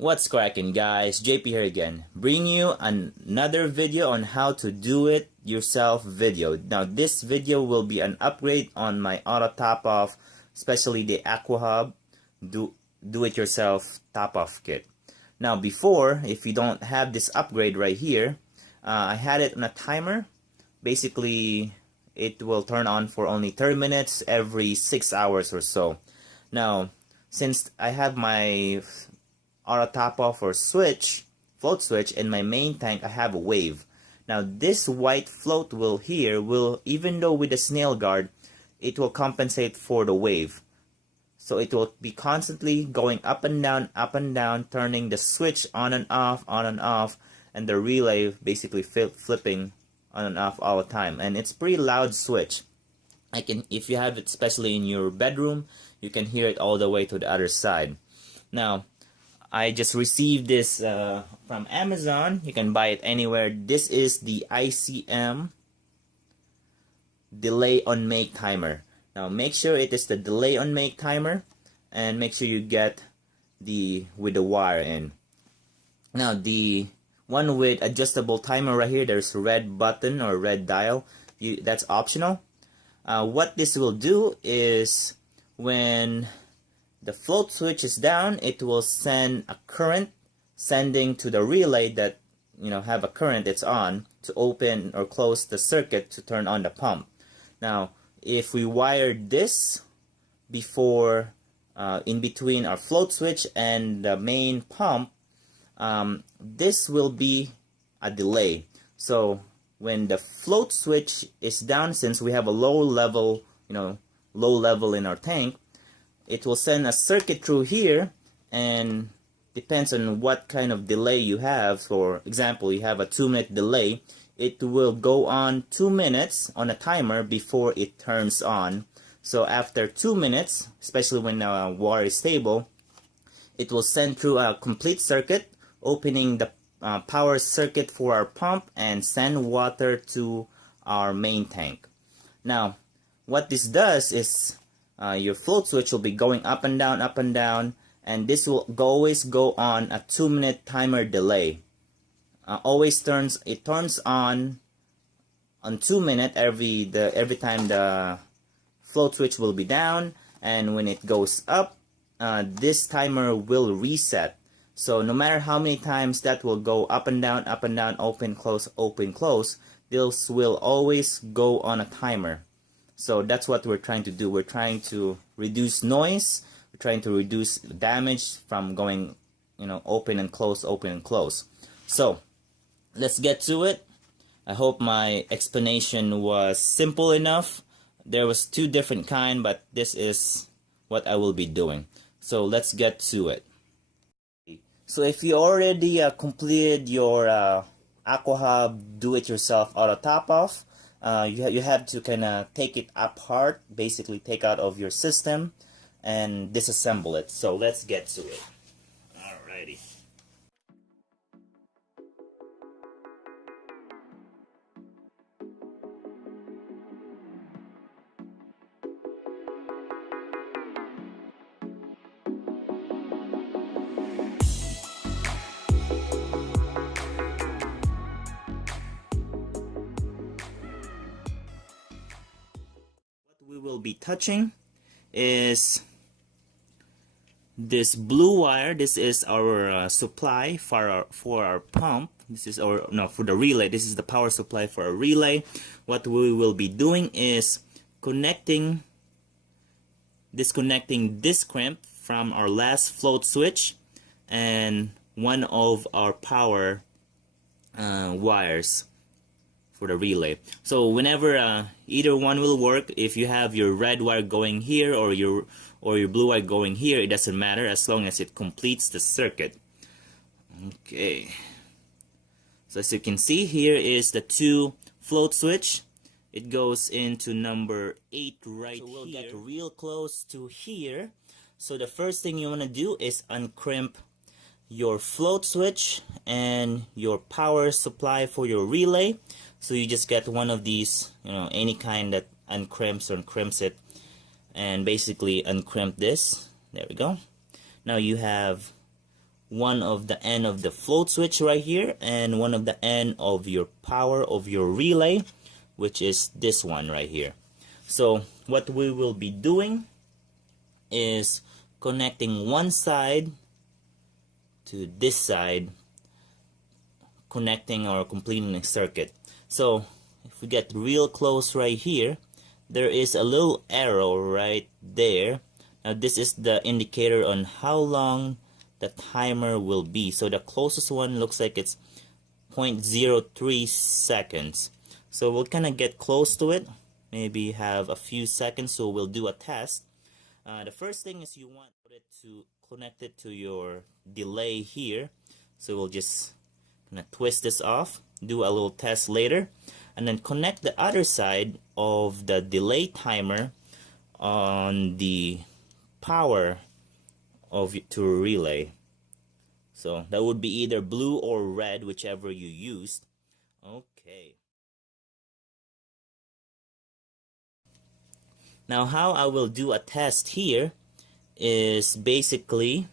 What's cracking, guys? JP here again, bringing you another video on how to do it yourself video. Now this video will be an upgrade on my auto top off, especially the Aqua Hub do it yourself top off kit. Now before, if you don't have this upgrade right here, I had it on a timer. Basically it will turn on for only 30 minutes every 6 hours or so. Now since I have my auto top off or switch, float switch, in my main tank, I have a wave. Now this white float wheel here will, even though with the snail guard, it will compensate for the wave. So it will be constantly going up and down, turning the switch on and off, and the relay basically flipping on and off all the time. And it's pretty loud switch. If you have it especially in your bedroom, you can hear it all the way to the other side. Now I just received this from Amazon. You can buy it anywhere. This is the ICM delay on make timer. Now make sure it is the delay on make timer, and make sure you get with the wire in. Now the one with adjustable timer right here, there's a red button or red dial. That's optional. What this will do is when the float switch is down, it will send a current sending to the relay that have a current it's on to open or close the circuit to turn on the pump. Now if we wire this before in between our float switch and the main pump, this will be a delay. So when the float switch is down, since we have a low level in our tank, it will send a circuit through here, and depends on what kind of delay you have. For example, you have a 2-minute delay, it will go on 2 minutes on a timer before it turns on. So after 2 minutes, especially when water is stable, it will send through a complete circuit, opening the power circuit for our pump and send water to our main tank. Now what this does is your float switch will be going up and down, and this will always go on a 2-minute timer delay. It turns on 2 minutes every time the float switch will be down, and when it goes up, this timer will reset. So no matter how many times that will go up and down, open, close, this will always go on a timer. So that's what we're trying to do. We're trying to reduce noise. We're trying to reduce damage from going, open and close. So let's get to it. I hope my explanation was simple enough. There was 2 different kind, but this is what I will be doing. So let's get to it. So if you already completed your Aqua Hub do-it-yourself auto top off, you have to kind of take it apart, basically take out of your system and disassemble it. So let's get to it. Alrighty. We will be touching is this blue wire. This is our supply for our pump. This is for the relay. This is the power supply for a relay. What we will be doing is disconnecting this crimp from our last float switch and one of our power wires for the relay. So whenever either one will work, if you have your red wire going here or your blue wire going here, it doesn't matter as long as it completes the circuit. Okay, so as you can see, here is the 2 float switch. It goes into number 8 right here. So we'll get real close to here. So the first thing you want to do is uncrimp your float switch and your power supply for your relay. So you just get one of these, any kind that uncrimps or crimps it, and basically uncrimp this. There we go. Now you have one of the end of the float switch right here and one of the end of your power of your relay, which is this one right here. So what we will be doing is connecting one side to this side, connecting or completing the circuit. So if we get real close right here, there is a little arrow right there. Now this is the indicator on how long the timer will be. So the closest one looks like it's 0.03 seconds. So we'll kind of get close to it, maybe have a few seconds, so we'll do a test. The first thing is you want it to connect it to your delay here. So we'll just kind of twist this off, do a little test later, and then connect the other side of the delay timer on the power of to a relay. So that would be either blue or red, whichever you used. Okay. Now how I will do a test here is basically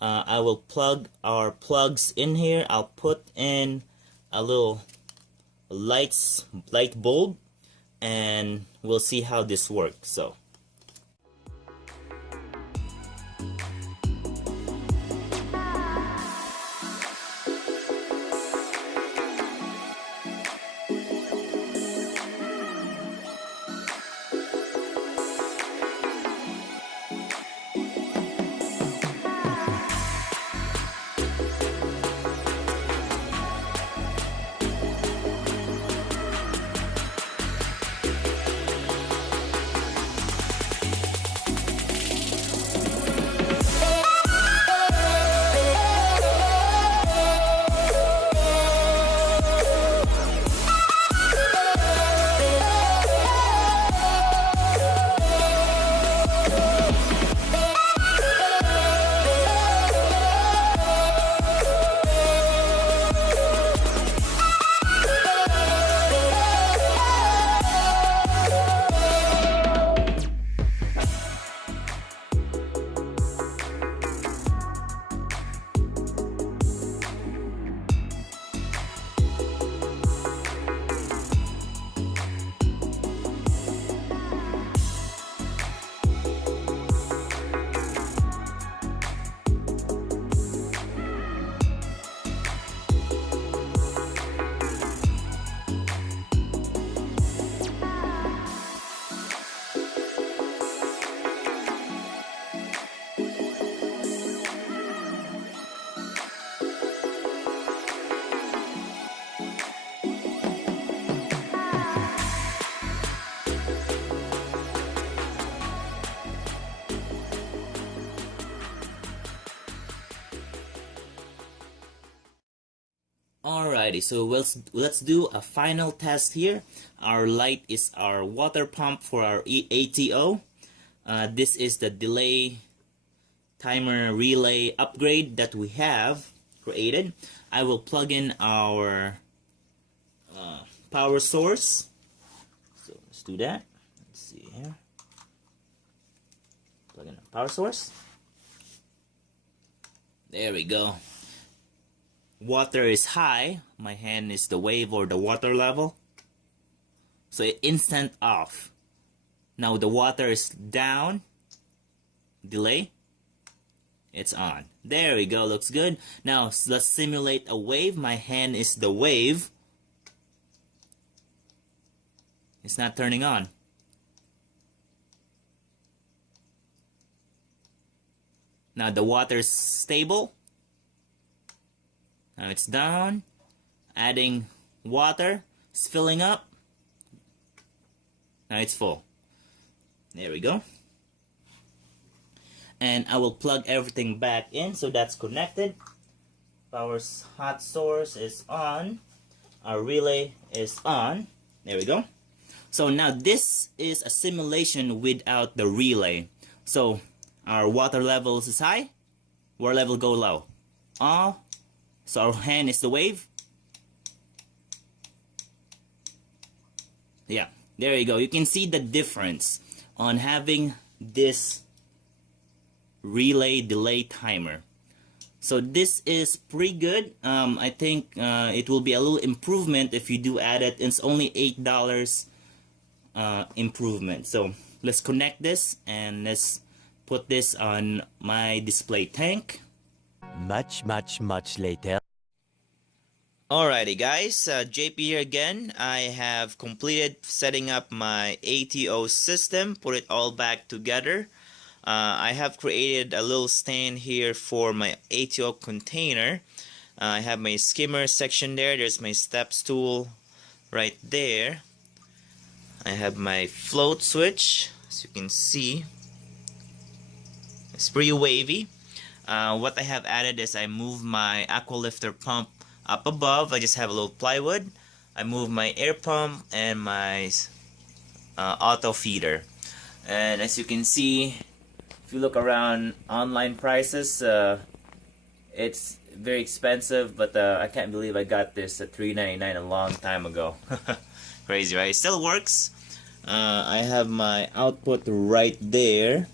I will plug our plugs in here. I'll put in a little light bulb and we'll see how this works. So alrighty, so let's do a final test here. Our light is our water pump for our ATO. This is the delay timer relay upgrade that we have created. I will plug in our power source. So let's do that. Let's see here. Plug in the power source. There we go. Water is high. My hand is the wave or the water level. So it instant off. Now the water is down. Delay. It's on. There we go. Looks good. Now let's simulate a wave. My hand is the wave. It's not turning on. Now the water is stable. Now it's down. Adding water. It's filling up. Now it's full. There we go. And I will plug everything back in so that's connected. Power hot source is on. Our relay is on. There we go. So now this is a simulation without the relay. So our water levels is high. Water level go low. So our hand is the wave. Yeah, there you go. You can see the difference on having this relay delay timer. So this is pretty good. I think it will be a little improvement if you do add it. It's only $8 improvement. So let's connect this and let's put this on my display tank. Much later. Alrighty guys, JP here again. I have completed setting up my ATO system, put it all back together. I have created a little stand here for my ATO container. I have my skimmer section there. There's my step stool right there. I have my float switch, as you can see. It's pretty wavy. What I have added is I moved my aqua lifter pump up above. I just have a little plywood. I moved my air pump and my auto feeder. And as you can see, if you look around online prices, it's very expensive, but I can't believe I got this at $3.99 a long time ago. Crazy, right? It still works. I have my output right there.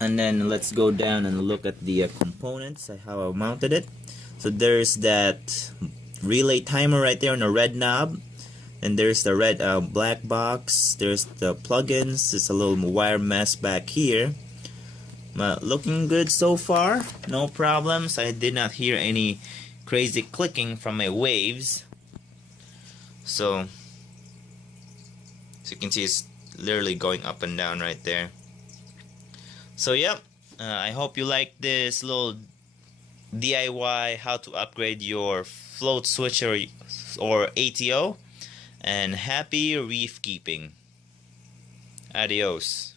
And then let's go down and look at the components, how I mounted it. So there's that relay timer right there on the red knob. And there's the red black box. There's the plugins. There's a little wire mesh back here. Looking good so far. No problems. I did not hear any crazy clicking from my waves. So, as you can see, it's literally going up and down right there. So yep, I hope you like this little DIY how to upgrade your float switcher or ATO, and happy reef keeping. Adios.